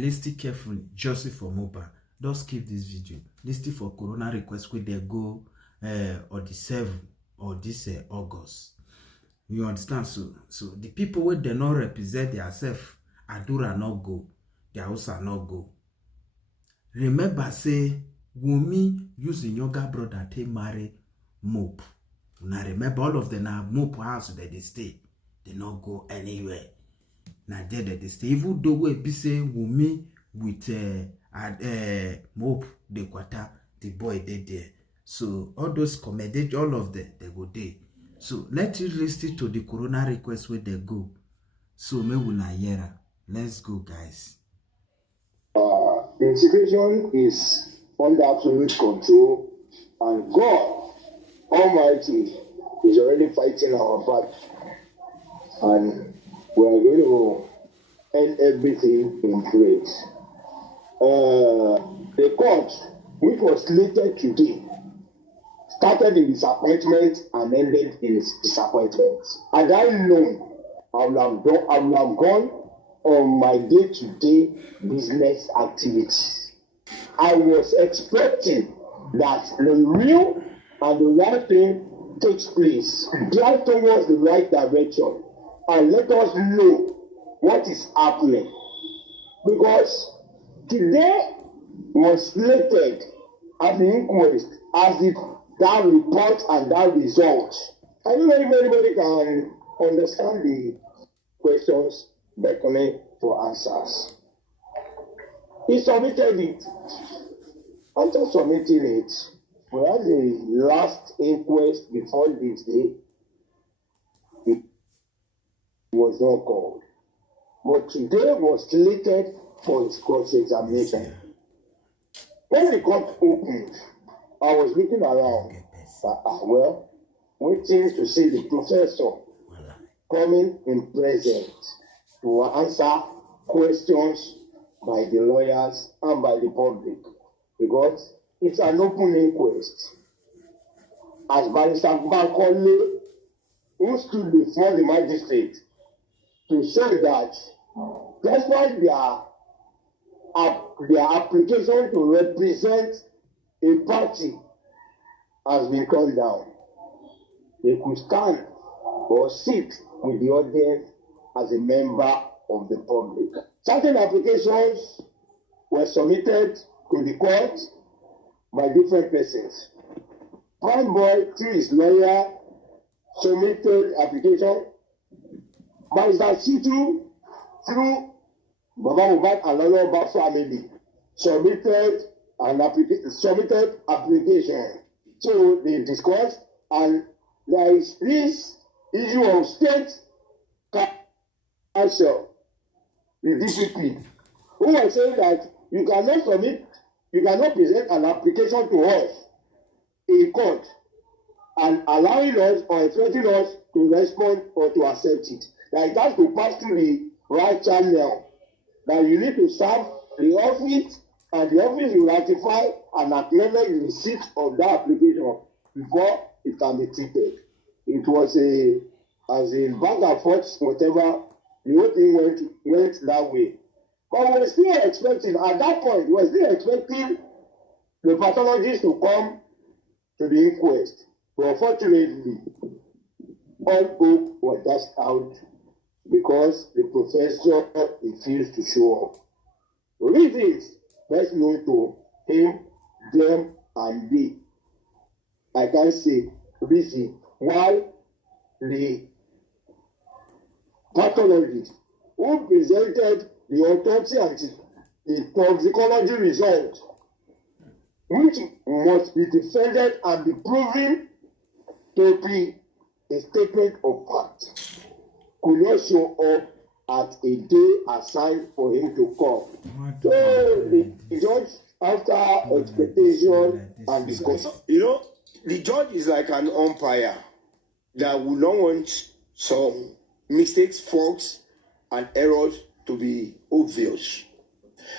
listen carefully, just for Mohbad. Don't skip this video. Listen for corona request where they go on the 7th or this August. You understand? So the people where they not represent themselves, Adura not go, their house not go. Remember, say Wumi using younger brother to marry Mope. Now remember, all of them have Mope house that they stay. They not go anywhere. Now there that they stay. Even though we be say Wumi with Mope the quarter, the boy they there. So all those commented, all of them they go there. So let you listen to the corona request where they go. So me una yera. Let's go, guys. The situation is under absolute control, and God Almighty is already fighting our back, and we are going to end everything in praise. The court, which was slated today, started in disappointment and ended in disappointment. Had I known, I would have gone on my day-to-day business activities. I was expecting that the real and the right thing takes place, drive towards the right direction, and let us know what is happening. Because today was slated as the inquest, as if that report and that result. I don't know if anybody can understand the questions beckoning for answers. He submitted it. After submitting it, we had the last inquest before this day. It was not called. But today was slated for its cross-examination. When the court opened, I was looking around. Well, waiting to see the professor coming in present to answer questions by the lawyers and by the public, because it's an open inquest. As Barrister Bankole, who stood before the magistrate to say that despite their application to represent a party has been turned down, they could stand or sit with the audience as a member of the public. Certain applications were submitted to the court by different persons. Prime Boy, through his lawyer, submitted application. Barrister Shitu, through Baba Mohbad and Lolo family, submitted application. So they discussed, and there is this issue of state council, the DPP, who was saying that you cannot present an application to us in court and allowing us or expecting us to respond or to accept it. That it has to pass through the right channel. That you need to serve the office, and the office will ratify and acknowledge the receipt of that application before it can be treated. It was as in back and forth, whatever, the whole thing went that way. But we're still expecting, at that point, we're still expecting the pathologist to come to the inquest. But unfortunately, all hope was dashed out because the professor refused to show up. Reasons best known to him, them, and they. I can say reason why the pathologist who presented the autopsy and the toxicology result, which must be defended and be proven to be a statement of fact, could not show up at a day assigned for him to come. So the judge, after expectation and discussion, the judge is like an umpire that would not want some mistakes, faults, and errors to be obvious.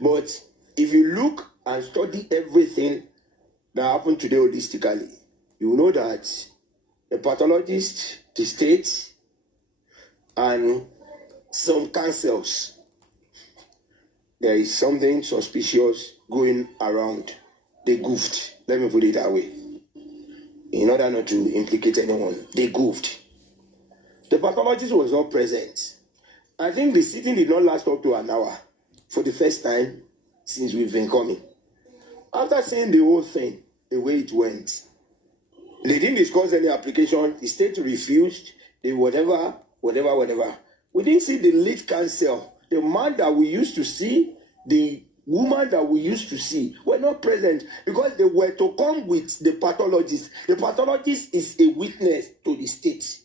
But if you look and study everything that happened today holistically, you know that the pathologist, the state, and some councils there is something suspicious going around. They goofed. Let me put it that way. In order not to implicate anyone, they goofed. The pathologist was not present. I think the sitting did not last up to an hour for the first time since we've been coming. After seeing the whole thing, the way it went, they didn't discuss any application. The state refused. They whatever. We didn't see the lead counsel, the man that we used to see, the woman that we used to see were not present because they were to come with the pathologist. The pathologist is a witness to the state.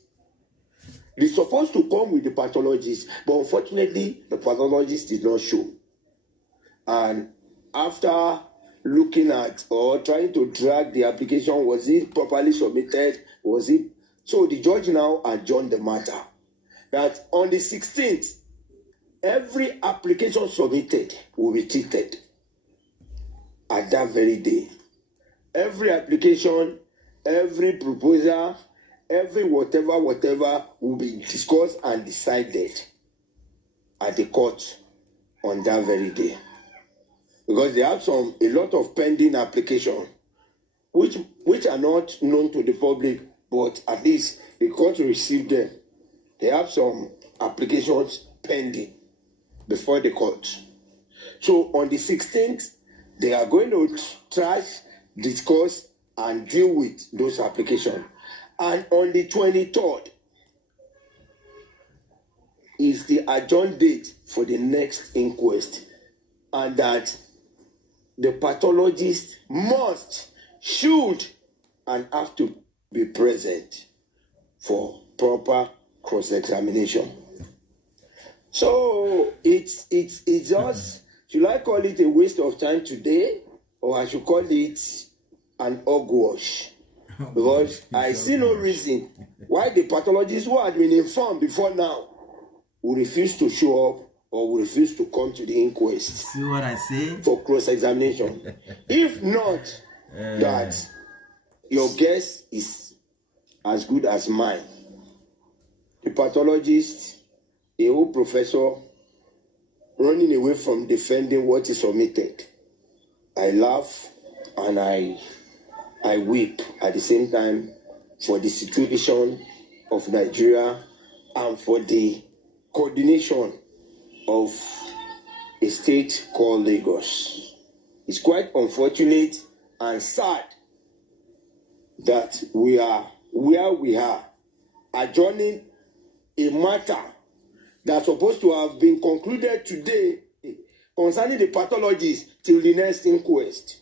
They're supposed to come with the pathologist, but unfortunately, the pathologist did not show. And after looking at or trying to drag the application, was it properly submitted? Was it? So the judge now adjourned the matter. That on the 16th, every application submitted will be treated at that very day. Every application, every proposal, every whatever will be discussed and decided at the court on that very day. Because they have a lot of pending applications, which are not known to the public, but at least the court received them. They have some applications pending before the court. So on the 16th, they are going to trash, discuss, and deal with those applications. And on the 23rd is the adjourned date for the next inquest. And that the pathologist should, and have to be present for proper cross-examination. So it's just, should I call it a waste of time today, or I should call it an hogwash? Because I see no reason why the pathologists who had been informed before now will refuse to show up or will refuse to come to the inquest. See what I say? For cross-examination. If not, that your guess is as good as mine. The pathologist, a whole professor, running away from defending what is submitted. I laugh and I weep at the same time for the situation of Nigeria and for the coordination of a state called Lagos. It's quite unfortunate and sad that we are where we are, adjourning a matter that's supposed to have been concluded today concerning the pathologist till the next inquest.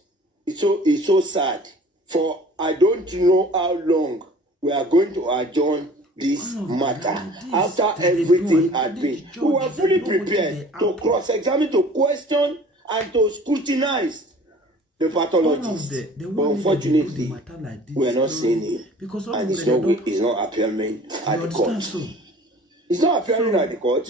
It's so sad. For I don't know how long we are going to adjourn this matter after everything had been. We were fully prepared to cross-examine, to question, and to scrutinize the pathologist. But unfortunately, we are not seeing him. And it's not appearing at the court. It's not appearing at the court.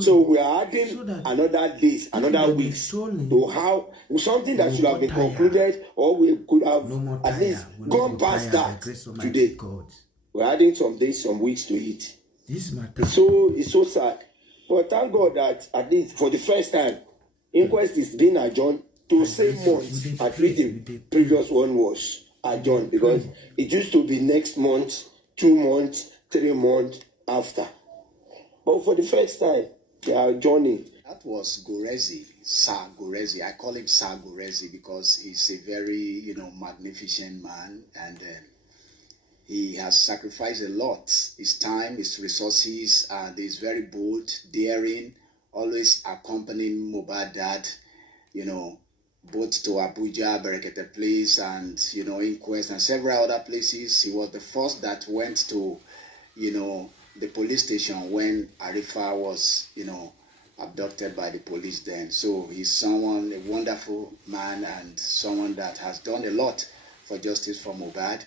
So we are adding another days, another weeks to how something that should have been concluded, or we could have at least gone past that today. We're adding some days, some weeks to it. It's so sad. But thank God that at least for the first time, inquest is being adjourned to same month. At least the previous one was adjourned, because it used to be next month, 2 months, 3 months after. But for the first time, they are joining. That was Gorezi, Sir Gorezi. I call him Sir Gorezi because he's a very, magnificent man, and he has sacrificed a lot. His time, his resources, and he's very bold, daring, always accompanying Mohbad dad, both to Abuja, Berekete Place, and, Inquest, and several other places. He was the first that went to, the police station when Arifa was, abducted by the police then. So he's a wonderful man, and someone that has done a lot for justice for Mohbad.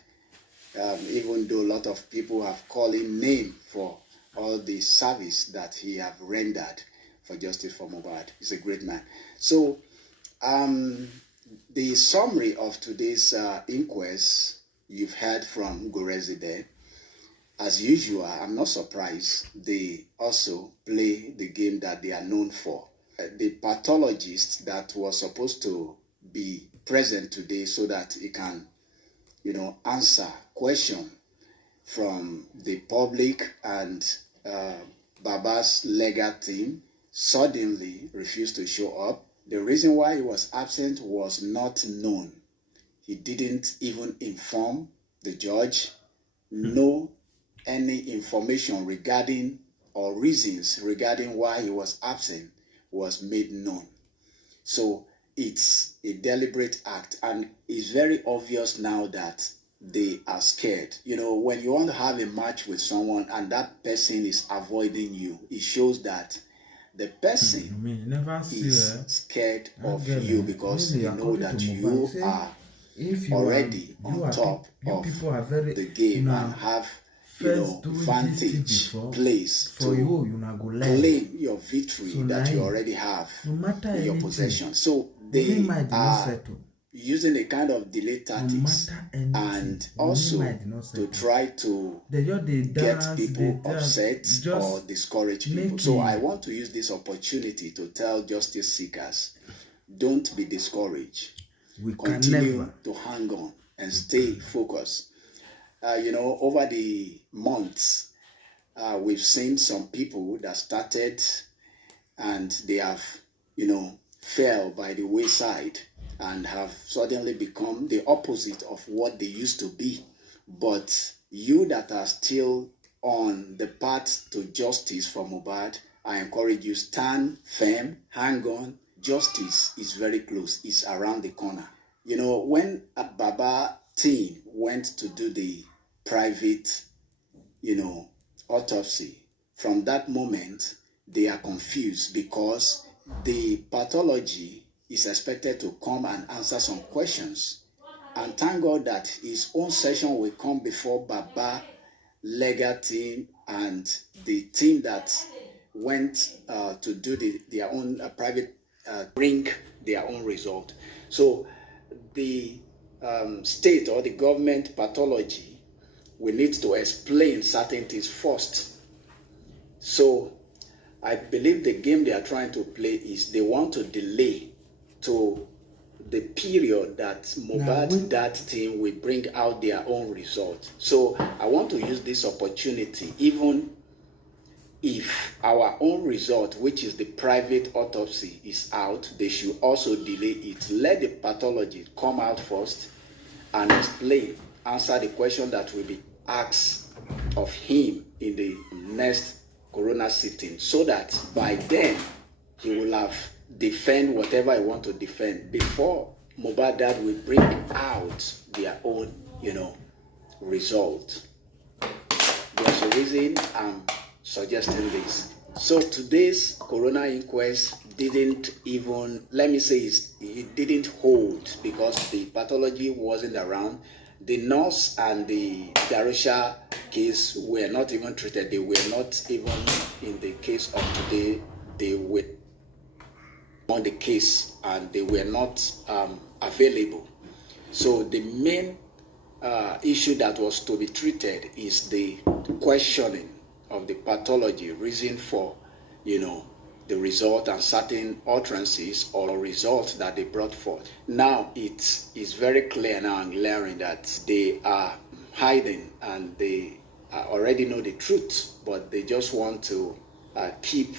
Even though a lot of people have called him name for all the service that he have rendered for justice for Mohbad. He's a great man. So the summary of today's inquest, you've heard from Gorezi there. As usual, I'm not surprised. They also play the game that they are known for. the pathologist that was supposed to be present today so that he can, answer question from the public and Baba's legal team, suddenly refused to show up. The reason why he was absent was not known. He didn't even inform the judge. No any information regarding or reasons regarding why he was absent was made known. So it's a deliberate act, and it's very obvious now that they are scared. When you want to have a match with someone and that person is avoiding you, it shows that the person is scared of you because you know that you are already on top of the game and have vantage place to claim your victory that you already have in your possession. So they are using a kind of delay tactics and also to try to get people upset or discourage people. So I want to use this opportunity to tell justice seekers, don't be discouraged. Continue to hang on and stay focused. Over the months, we've seen some people that started and they have, fell by the wayside and have suddenly become the opposite of what they used to be. But you that are still on the path to justice for Mohbad, I encourage you, stand firm, hang on. Justice is very close. It's around the corner. When a Baba team went to do the private, autopsy, from that moment, they are confused because the pathology is expected to come and answer some questions. And thank God that his own session will come before Baba legal team and the team that went to do their own private bring their own result. So the state or the government pathology will need to explain certain things first. So I believe the game they are trying to play is they want to delay to the period that Mohbad, that team will bring out their own result. So I want to use this opportunity, even if our own result, which is the private autopsy, is out, they should also delay it. Let the pathologist come out first and explain, answer the question that will be asked of him in the next coroner sitting, so that by then he will have defend whatever he want to defend before Mohbad dad will bring out their own, result. There's a reason I'm suggesting this. So today's coroner inquest didn't even, let me say, it didn't hold because the pathology wasn't around. The nurse and the Darusha case were not even treated. They were not even in the case of today. They were on the case and they were not available. So the main issue that was to be treated is the questioning of the pathology, reason for, the result and certain utterances or results that they brought forth. Now it is very clear now and glaring that they are hiding and they already know the truth, but they just want to keep,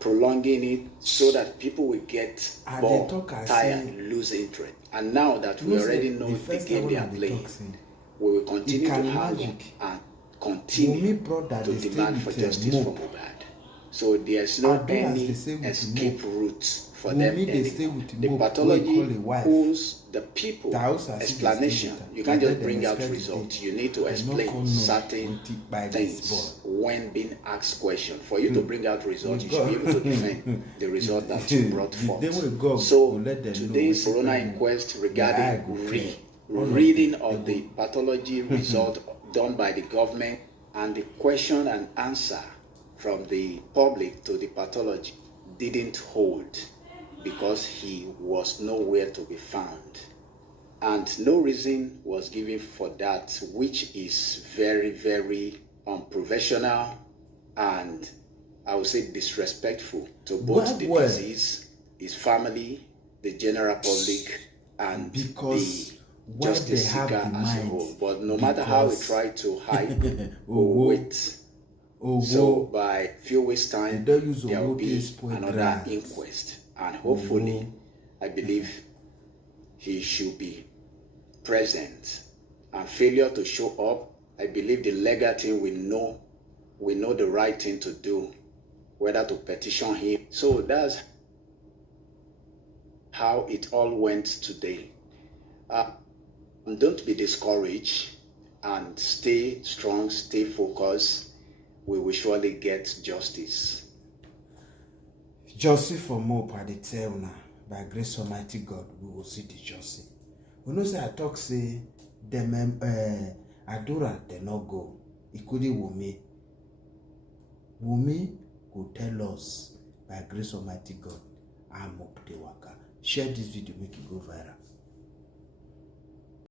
prolonging it so that people will get bored, tired, lose interest. And now that we already know the game they are playing, we will continue to hang on and continue to demand for justice for Mohbad. So there's no any escape route for them anymore. The pathology owes the people explanation. You can't just bring out results. You need to explain certain things when being asked questions. For you to bring out results, you should be able to defend the result that you brought forth. So today's coroner inquest regarding reading of the pathology result done by the government and the question and answer from the public to the pathology didn't hold because he was nowhere to be found. And no reason was given for that, which is very, very unprofessional and I would say, disrespectful to both the deceased, his family, the general public, and because the justice seeker as a whole. But no matter how we try to hide or wait, so by few weeks' time, there will be another inquest. And hopefully, I believe he should be present. And failure to show up, I believe the legal team will know the right thing to do, whether to petition him. So that's how it all went today. Don't be discouraged and stay strong, stay focused. We will surely get justice. Justice for Mohbad, they tell now, by grace Almighty God, we will see the justice. We know say I talk say them Adura they not go. Ikudi Wumi will tell us by grace Almighty God, I'm up the waka. Share this video, make it go viral.